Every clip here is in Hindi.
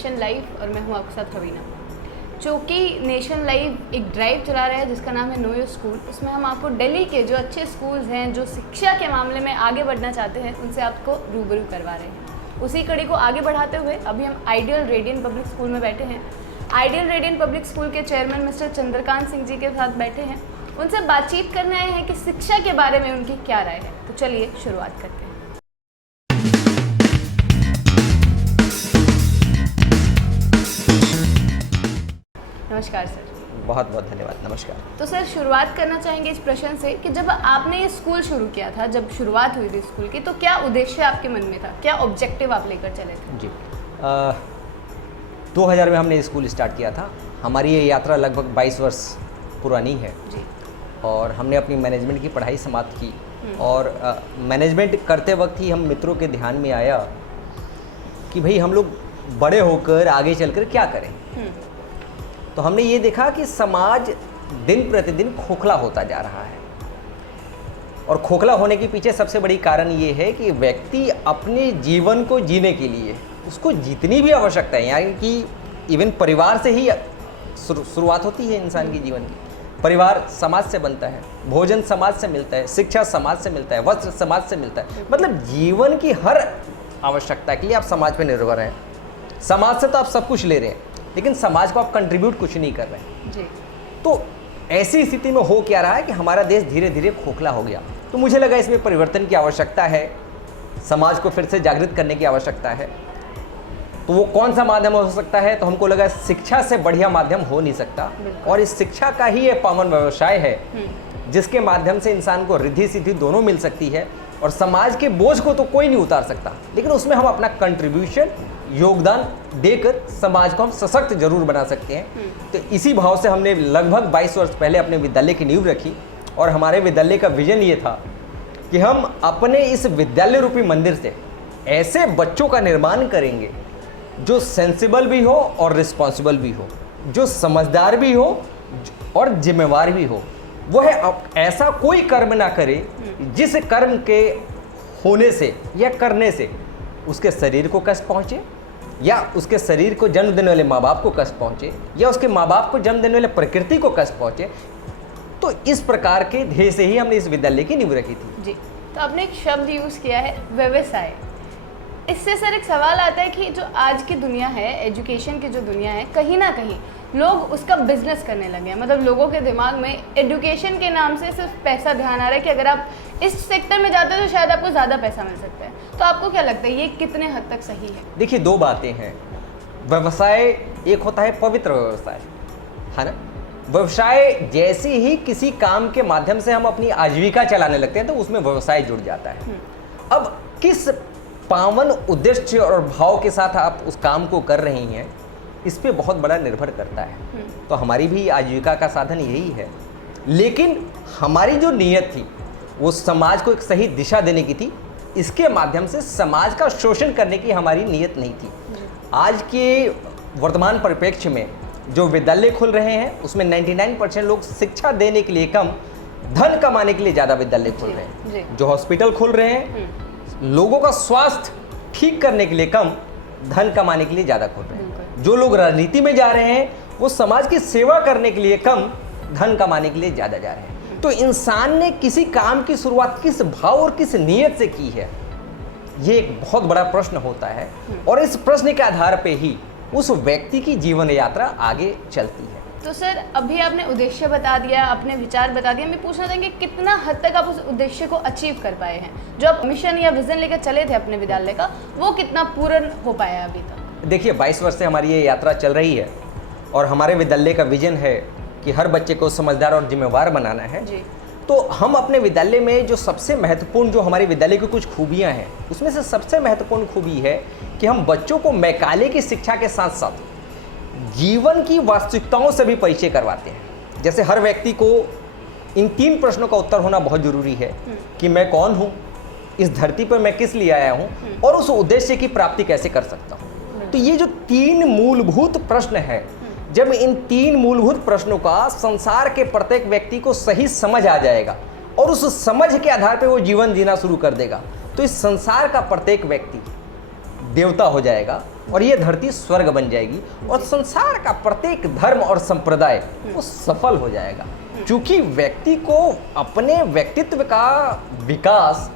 नेशन लाइव और मैं हूँ आपके साथ रवीना। चूँकि नेशन लाइव एक ड्राइव चला रहा है जिसका नाम है नो योर स्कूल। उसमें हम आपको दिल्ली के जो अच्छे स्कूल्स हैं, जो शिक्षा के मामले में आगे बढ़ना चाहते हैं, उनसे आपको रूबरू करवा रहे हैं। उसी कड़ी को आगे बढ़ाते हुए अभी हम आइडियल रेडियन पब्लिक स्कूल में बैठे हैं। आइडियल रेडियन पब्लिक स्कूल के चेयरमैन मिस्टर चंद्रकांत सिंह जी के साथ बैठे हैं। उनसे बातचीत करने आए हैं कि शिक्षा के बारे में उनकी क्या राय है। तो चलिए शुरुआत करते हैं। नमस्कार सर। बहुत बहुत धन्यवाद। नमस्कार। तो सर, शुरुआत करना चाहेंगे इस प्रश्न से कि जब आपने ये स्कूल शुरू किया था, जब शुरुआत हुई थी स्कूल की, तो क्या उद्देश्य आपके मन में था, क्या ऑब्जेक्टिव आप लेकर चले थे? जी 2000 में हमने स्कूल स्टार्ट किया था। हमारी ये यात्रा लगभग 22 वर्ष पुरानी है जी। और हमने अपनी मैनेजमेंट की पढ़ाई समाप्त की और मैनेजमेंट करते वक्त ही हम मित्रों के ध्यान में आया कि भाई हम लोग बड़े होकर आगे चलकर क्या करें। तो हमने ये देखा कि समाज दिन प्रतिदिन खोखला होता जा रहा है और खोखला होने के पीछे सबसे बड़ी कारण ये है कि व्यक्ति अपने जीवन को जीने के लिए उसको जितनी भी आवश्यकता है, यानी कि इवन परिवार से ही शुरुआत होती है इंसान के जीवन की। परिवार समाज से बनता है, भोजन समाज से मिलता है, शिक्षा समाज से मिलता है, वस्त्र समाज से मिलता है। मतलब जीवन की हर आवश्यकता के लिए आप समाज पर निर्भर हैं। समाज से तो आप सब कुछ ले रहे हैं लेकिन समाज को आप कंट्रीब्यूट कुछ नहीं कर रहे हैं जी। तो ऐसी स्थिति में हो क्या रहा है कि हमारा देश धीरे धीरे खोखला हो गया। तो मुझे लगा इसमें परिवर्तन की आवश्यकता है, समाज को फिर से जागृत करने की आवश्यकता है। तो वो कौन सा माध्यम हो सकता है? तो हमको लगा शिक्षा से बढ़िया माध्यम हो नहीं सकता और इस शिक्षा का ही ये पावन व्यवसाय है जिसके माध्यम से इंसान को रिद्धि सिद्धि दोनों मिल सकती है और समाज के बोझ को तो कोई नहीं उतार सकता, लेकिन उसमें हम अपना कंट्रीब्यूशन, योगदान देकर समाज को हम सशक्त जरूर बना सकते हैं। तो इसी भाव से हमने लगभग 22 वर्ष पहले अपने विद्यालय की नींव रखी और हमारे विद्यालय का विजन ये था कि हम अपने इस विद्यालय रूपी मंदिर से ऐसे बच्चों का निर्माण करेंगे जो सेंसिबल भी हो और रिस्पॉन्सिबल भी हो, जो समझदार भी हो और जिम्मेवार भी हो। वह ऐसा कोई कर्म ना करे जिस कर्म के होने से या करने से उसके शरीर को कष्ट पहुँचे या उसके शरीर को जन्म देने वाले माँ बाप को कष्ट पहुँचे या उसके माँ बाप को जन्म देने वाले प्रकृति को कष्ट पहुँचे। तो इस प्रकार के ध्येय से ही हमने इस विद्यालय की नींव रखी थी। जी। तो आपने एक शब्द यूज़ किया है व्यवसाय। इससे सर एक सवाल आता है कि जो आज की दुनिया है, एजुकेशन की जो दुनिया है, कहीं ना कहीं लोग उसका बिजनेस करने लगे हैं। मतलब लोगों के दिमाग में एजुकेशन के नाम से सिर्फ पैसा ध्यान आ रहा है कि अगर आप इस सेक्टर में जाते हो तो शायद आपको ज़्यादा पैसा मिल सकता है। तो आपको क्या लगता है ये कितने हद तक सही है? देखिए, दो बातें हैं। व्यवसाय एक होता है पवित्र व्यवसाय, है ना। व्यवसाय जैसे ही किसी काम के माध्यम से हम अपनी आजीविका चलाने लगते हैं तो उसमें व्यवसाय जुड़ जाता है। अब किस पावन उद्देश्य और भाव के साथ आप उस काम को कर रही हैं, इस पे बहुत बड़ा निर्भर करता है। तो हमारी भी आजीविका का साधन यही है, लेकिन हमारी जो नीयत थी वो समाज को एक सही दिशा देने की थी। इसके माध्यम से समाज का शोषण करने की हमारी नीयत नहीं थी। आज के वर्तमान परिप्रेक्ष्य में जो विद्यालय खुल रहे हैं उसमें 99% लोग शिक्षा देने के लिए कम, धन कमाने के लिए ज़्यादा विद्यालय खुल रहे हैं। जो हॉस्पिटल खुल रहे हैं लोगों का स्वास्थ्य ठीक करने के लिए कम, धन कमाने के लिए ज़्यादा खुल रहे हैं। जो लोग राजनीति में जा रहे हैं वो समाज की सेवा करने के लिए कम, धन कमाने के लिए ज़्यादा जा रहे हैं। तो इंसान ने किसी काम की शुरुआत किस भाव और किस नीयत से की है, ये एक बहुत बड़ा प्रश्न होता है और इस प्रश्न के आधार पे ही उस व्यक्ति की जीवन यात्रा आगे चलती है। तो सर, अभी आपने उद्देश्य बता दिया, अपने विचार बता दिया। मैं पूछना चाहेंगे कितना हद तक आप उस उद्देश्य को अचीव कर पाए हैं? जो आप मिशन या विजन लेकर चले थे अपने विद्यालय का, वो कितना पूर्ण हो पाया अभी तक? देखिए, 22 वर्ष से हमारी ये यात्रा चल रही है और हमारे विद्यालय का विजन है कि हर बच्चे को समझदार और जिम्मेवार बनाना है जी। तो हम अपने विद्यालय में जो सबसे महत्वपूर्ण, जो हमारे विद्यालय की कुछ खूबियां हैं, उसमें से सबसे महत्वपूर्ण खूबी है कि हम बच्चों को मैकाले की शिक्षा के साथ साथ जीवन की वास्तविकताओं से भी परिचय करवाते हैं। जैसे हर व्यक्ति को इन 3 प्रश्नों का उत्तर होना बहुत जरूरी है कि मैं कौन हूँ, इस धरती पर मैं किस लिए आया हूँ और उस उद्देश्य की प्राप्ति कैसे कर सकता हूँ। तो ये जो 3 मूलभूत प्रश्न है, जब इन 3 मूलभूत प्रश्नों का संसार के प्रत्येक व्यक्ति को सही समझ आ जाएगा और उस समझ के आधार पर वो जीवन जीना शुरू कर देगा, तो इस संसार का प्रत्येक व्यक्ति देवता हो जाएगा, और ये धरती स्वर्ग बन जाएगी और संसार का प्रत्येक धर्म और संप्रदाय वो सफल हो जाएगा। क्योंकि व्यक्ति को अपने व्यक्तित्व का विकास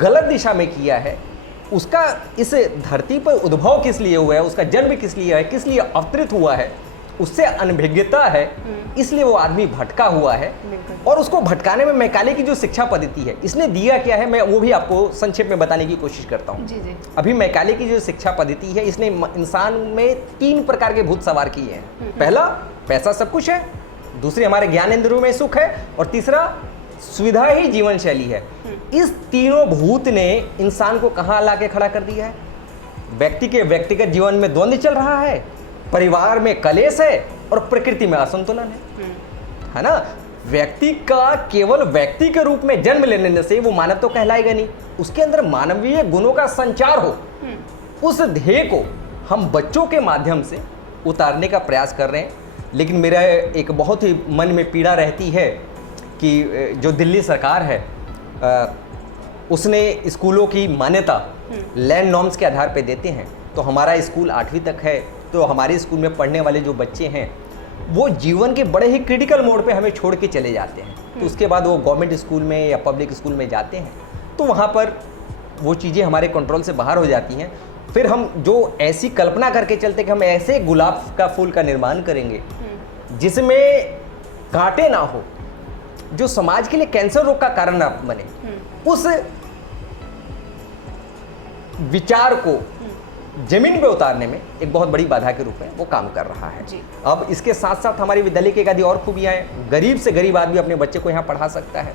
गलत दिशा में किया है, उसका इस धरती पर उद्भव किस लिए हुआ है, उसका जन्म किस लिए है, किस लिए अवतरित हुआ है, उससे अनभिज्ञता है, इसलिए वो आदमी भटका हुआ है। और उसको भटकाने में मैकाले की जो शिक्षा पद्धति है, इसने दिया क्या है, मैं वो भी आपको संक्षेप में बताने की कोशिश करता हूँ। जी जी। अभी मैकाले की जो शिक्षा पद्धति है, इसने इंसान में 3 प्रकार के भूत सवार किए हैं। पहला, पैसा सब कुछ है, दूसरी हमारे ज्ञानेंद्रियों में सुख है, और तीसरा सुविधा ही जीवन शैली है। इस तीनों भूत ने इंसान को कहाँ ला के खड़ा कर दिया है? व्यक्ति के व्यक्तिगत जीवन में द्वंद्व चल रहा है, परिवार में कलेश है, और प्रकृति में असंतुलन है ना। व्यक्ति का केवल व्यक्ति के रूप में जन्म लेने से वो मानव तो कहलाएगा नहीं, उसके अंदर मानवीय गुणों का संचार हो, उस ध्येय को हम बच्चों के माध्यम से उतारने का प्रयास कर रहे हैं। लेकिन मेरा एक बहुत ही मन में पीड़ा रहती है कि जो दिल्ली सरकार है, उसने स्कूलों की मान्यता लैंड नॉर्म्स के आधार पर देते हैं। तो हमारा स्कूल 8वीं तक है, तो हमारे स्कूल में पढ़ने वाले जो बच्चे हैं वो जीवन के बड़े ही क्रिटिकल मोड पे हमें छोड़ के चले जाते हैं। तो उसके बाद वो गवर्नमेंट स्कूल में या पब्लिक स्कूल में जाते हैं, तो वहाँ पर वो चीज़ें हमारे कंट्रोल से बाहर हो जाती हैं। फिर हम जो ऐसी कल्पना करके चलते कि हम ऐसे गुलाब का फूल का निर्माण करेंगे जिसमें कांटे ना हो, जो समाज के लिए कैंसर रोग का कारण ना बने, उस विचार को जमीन पे उतारने में एक बहुत बड़ी बाधा के रूप में वो काम कर रहा है। अब इसके साथ साथ हमारी विद्यालय की एक आदि और खूबियाँ हैं। गरीब से गरीब आदमी अपने बच्चे को यहाँ पढ़ा सकता है।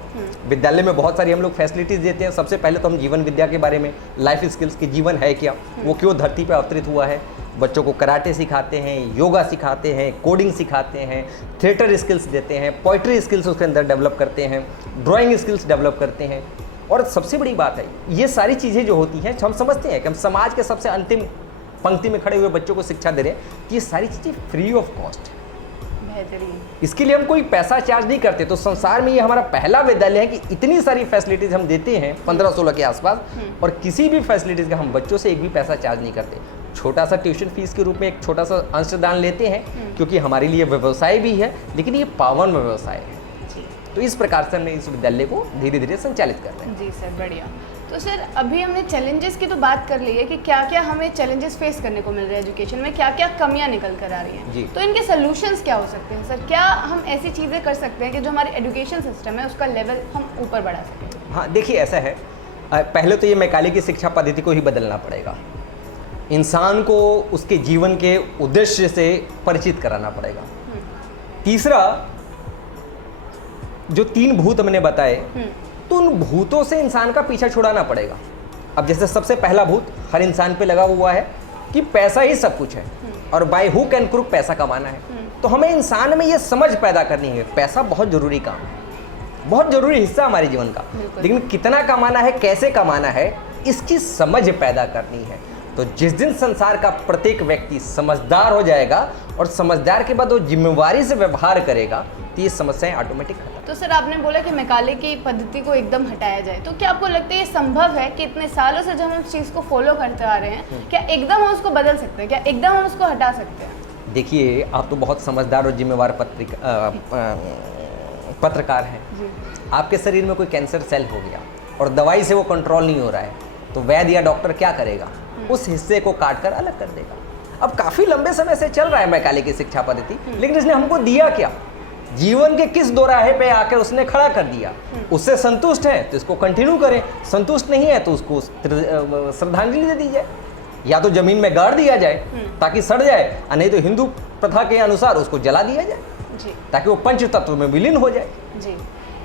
विद्यालय में बहुत सारी हम लोग फैसिलिटीज देते हैं। सबसे पहले तो हम जीवन विद्या के बारे में, लाइफ स्किल्स की जीवन है क्या, वो क्यों धरती पर अवतरित हुआ है, बच्चों को कराटे सिखाते हैं, योगा सिखाते हैं, कोडिंग सिखाते हैं, थिएटर स्किल्स देते हैं, पोइट्री स्किल्स उसके अंदर डेवलप करते हैं, ड्राइंग स्किल्स डेवलप करते हैं। और सबसे बड़ी बात है, ये सारी चीज़ें जो होती हैं, हम समझते हैं कि हम समाज के सबसे अंतिम पंक्ति में खड़े हुए बच्चों को शिक्षा दे रहे हैं कि ये सारी चीज़ें फ्री ऑफ कॉस्ट है। इसके लिए हम कोई पैसा चार्ज नहीं करते। तो संसार में ये हमारा पहला विद्यालय है कि इतनी सारी फैसिलिटीज़ हम देते हैं 15-16 के आसपास, और किसी भी फैसिलिटीज़ का हम बच्चों से एक भी पैसा चार्ज नहीं करते। छोटा सा ट्यूशन फीस के रूप में एक छोटा सा अंशदान लेते हैं, क्योंकि हमारे लिए व्यवसाय भी है, लेकिन ये पावन व्यवसाय है। तो इस प्रकार से हमने इस विद्यालय को धीरे धीरे संचालित कर रहे हैं। जी सर, बढ़िया। तो सर, अभी हमने चैलेंजेस की तो बात कर ली है कि क्या क्या हमें चैलेंजेस फेस करने को मिल रहे हैं एजुकेशन में, क्या क्या कमियां निकल कर आ रही हैं जी। तो इनके सॉल्यूशंस क्या हो सकते हैं सर? क्या हम ऐसी चीज़ें कर सकते हैं कि जो हमारे एजुकेशन सिस्टम है उसका लेवल हम ऊपर बढ़ा सकें? हाँ, देखिए ऐसा है, पहले तो ये मैकाले की शिक्षा पद्धति को ही बदलना पड़ेगा। इंसान को उसके जीवन के उद्देश्य से परिचित कराना पड़ेगा। तीसरा, जो 3 भूत हमने बताए, तो उन भूतों से इंसान का पीछा छुड़ाना पड़ेगा। अब जैसे सबसे पहला भूत हर इंसान पे लगा हुआ है कि पैसा ही सब कुछ है, और बाय हुक एंड क्रुक पैसा कमाना है। तो हमें इंसान में ये समझ पैदा करनी है, पैसा बहुत जरूरी काम है, बहुत जरूरी हिस्सा हमारे जीवन का, लेकिन कितना कमाना है, कैसे कमाना है, इसकी समझ पैदा करनी है। तो जिस दिन संसार का प्रत्येक व्यक्ति समझदार हो जाएगा, और समझदार के बाद वो जिम्मेवारी से व्यवहार करेगा, तो ये समस्याएं ऑटोमेटिक खत्म। तो सर, आपने बोला कि मैकाले की पद्धति को एकदम हटाया जाए, तो क्या आपको लगता है ये संभव है कि इतने सालों से जब हम इस चीज़ को फॉलो करते आ रहे हैं, क्या एकदम हम उसको बदल सकते हैं, क्या एकदम हम उसको हटा सकते हैं? देखिए, आप तो बहुत समझदार और जिम्मेवार पत्रकार हैं। आपके शरीर में कोई कैंसर सेल हो गया और दवाई से वो कंट्रोल नहीं हो रहा है, तो वैद्य या डॉक्टर क्या करेगा? उस हिस्से को काट कर अलग कर देगा। अब काफ़ी लंबे समय से चल रहा है मैकाले की शिक्षा पद्धति, लेकिन इसने हमको दिया क्या? जीवन के किस दोराहे पे आकर उसने खड़ा कर दिया। उससे संतुष्ट है तो इसको कंटिन्यू करें, संतुष्ट नहीं है तो उसको श्रद्धांजलि दे दी जाए, या तो जमीन में गाड़ दिया जाए ताकि सड़ जाए, और नहीं तो हिंदू प्रथा के अनुसार उसको जला दिया जाए जी, ताकि वो पंच तत्व में विलीन हो जाए। जी।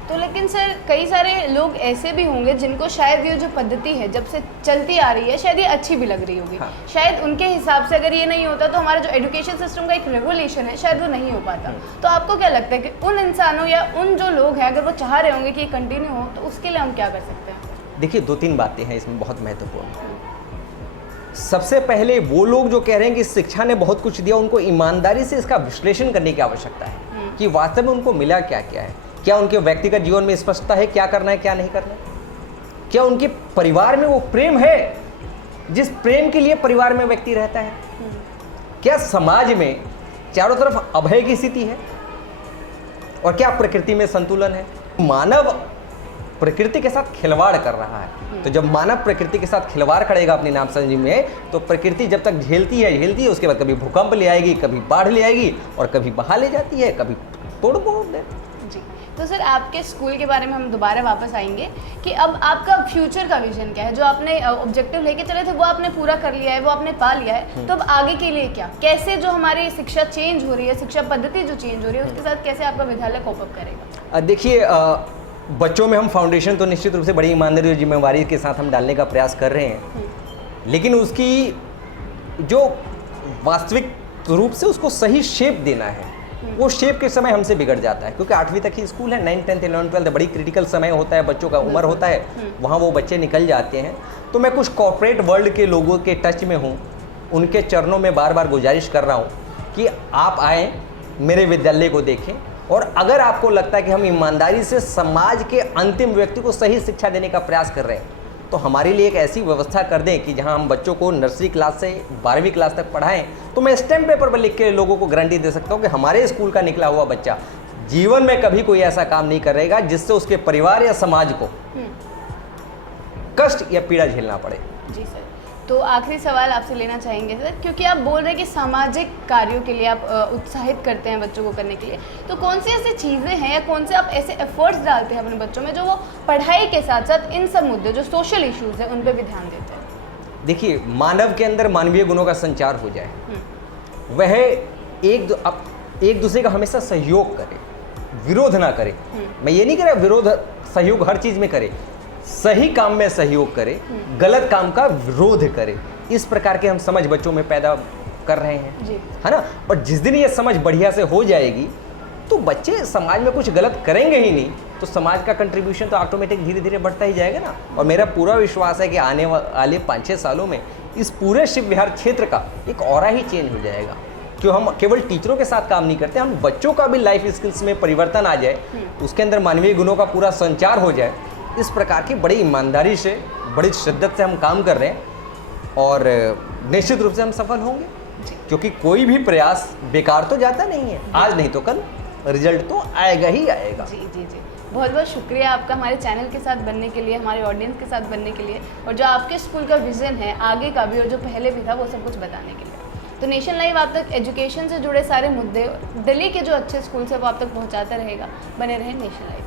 तो लेकिन सर, कई सारे लोग ऐसे भी होंगे जिनको शायद ये जो पद्धति है जब से चलती आ रही है, शायद ये अच्छी भी लग रही होगी। हाँ। शायद उनके हिसाब से अगर ये नहीं होता तो हमारा जो एजुकेशन सिस्टम का एक रेवोल्यूशन है, शायद वो नहीं हो पाता। तो आपको क्या लगता है कि उन इंसानों या उन जो लोग हैं, अगर वो चाह रहे होंगे कि ये कंटिन्यू हो, तो उसके लिए हम क्या कर सकते हैं? देखिए, 2-3 बातें हैं इसमें बहुत महत्वपूर्ण। सबसे पहले, वो लोग जो कह रहे हैं कि शिक्षा ने बहुत कुछ दिया, उनको ईमानदारी से इसका विश्लेषण करने की आवश्यकता है कि वास्तव में उनको मिला क्या क्या है। क्या उनके व्यक्तिगत जीवन में स्पष्टता है क्या करना है क्या नहीं करना है? क्या उनके परिवार में वो प्रेम है जिस प्रेम के लिए परिवार में व्यक्ति रहता है? क्या समाज में चारों तरफ अभय की स्थिति है? और क्या प्रकृति में संतुलन है? मानव प्रकृति के साथ खिलवाड़ कर रहा है। तो जब मानव प्रकृति के साथ खिलवाड़ करेगा अपनी नामसंजी में, तो प्रकृति जब तक झेलती है, उसके बाद कभी भूकंप ले आएगी, कभी बाढ़ ले आएगी, और कभी बहा ले जाती है, कभी तोड़ फोड़ दे। जी, तो सर आपके स्कूल के बारे में हम दोबारा वापस आएंगे कि अब आपका फ्यूचर का विजन क्या है? जो आपने ऑब्जेक्टिव लेके चले थे वो आपने पूरा कर लिया है, वो आपने पा लिया है, तो अब आगे के लिए क्या? कैसे जो हमारी शिक्षा चेंज हो रही है, शिक्षा पद्धति जो चेंज हो रही है, उसके साथ कैसे आपका विद्यालय कोप अप करेगा? देखिए, बच्चों में हम फाउंडेशन तो निश्चित रूप से बड़ी ईमानदारी और जिम्मेवारी के साथ हम डालने का प्रयास कर रहे हैं, लेकिन उसकी जो वास्तविक रूप से उसको सही शेप देना है, वो शेप के समय हमसे बिगड़ जाता है, क्योंकि 8वीं तक ही स्कूल है, 9, 10, 11, 12 बड़ी क्रिटिकल समय होता है, बच्चों का उम्र होता है, वहाँ वो बच्चे निकल जाते हैं। तो मैं कुछ कॉर्पोरेट वर्ल्ड के लोगों के टच में हूँ, उनके चरणों में बार बार गुजारिश कर रहा हूँ कि आप आएँ, मेरे विद्यालय को देखें, और अगर आपको लगता है कि हम ईमानदारी से समाज के अंतिम व्यक्ति को सही शिक्षा देने का प्रयास कर रहे हैं, तो हमारे लिए एक ऐसी व्यवस्था कर दें कि जहां हम बच्चों को नर्सरी क्लास से 12वीं क्लास तक पढ़ाएं। तो मैं स्टैम्प पेपर पर लिख के लोगों को गारंटी दे सकता हूं कि हमारे स्कूल का निकला हुआ बच्चा जीवन में कभी कोई ऐसा काम नहीं करेगा जिससे उसके परिवार या समाज को कष्ट या पीड़ा झेलना पड़े। जी सर, तो आखिरी सवाल आपसे लेना चाहेंगे सर, क्योंकि आप बोल रहे हैं कि सामाजिक कार्यों के लिए आप उत्साहित करते हैं बच्चों को करने के लिए, तो कौन सी ऐसी चीज़ें हैं या कौन से आप ऐसे एफर्ट्स डालते हैं अपने बच्चों में जो वो पढ़ाई के साथ साथ इन सब मुद्दे जो सोशल इश्यूज़ हैं उन पर भी ध्यान देते हैं? देखिए, मानव के अंदर मानवीय गुणों का संचार हो जाए, वह एक दूसरे का हमेशा सहयोग करे, विरोध ना करे। मैं ये नहीं कह रहा विरोध, सहयोग हर चीज़ में करे, सही काम में सहयोग करे, गलत काम का विरोध करे। इस प्रकार के हम समझ बच्चों में पैदा कर रहे हैं, है ना। और जिस दिन ये समझ बढ़िया से हो जाएगी तो बच्चे समाज में कुछ गलत करेंगे ही नहीं, तो समाज का कंट्रीब्यूशन तो ऑटोमेटिक धीरे धीरे बढ़ता ही जाएगा ना। और मेरा पूरा विश्वास है कि आने वाले 5-6 सालों में इस पूरे शिव विहार क्षेत्र का एक ऑरा ही चेंज हो जाएगा। क्यों हम केवल टीचरों के साथ काम नहीं करते, हम बच्चों का भी लाइफ स्किल्स में परिवर्तन आ जाए, उसके अंदर मानवीय गुणों का पूरा संचार हो जाए। इस प्रकार की बड़ी ईमानदारी से, बड़ी शिद्दत से हम काम कर रहे हैं और निश्चित रूप से हम सफल होंगे, क्योंकि कोई भी प्रयास बेकार तो जाता नहीं है। आज नहीं तो कल रिजल्ट तो आएगा ही आएगा। जी जी जी, बहुत बहुत शुक्रिया आपका हमारे चैनल के साथ बनने के लिए, हमारे ऑडियंस के साथ बनने के लिए, और जो आपके स्कूल का विज़न है आगे का भी और जो पहले भी था वो सब कुछ बताने के लिए। तो नेशन लाइव आप तक एजुकेशन से जुड़े सारे मुद्दे, दिल्ली के जो अच्छे स्कूल से वो आप तक पहुँचाता रहेगा। बने रहे नेशन लाइव।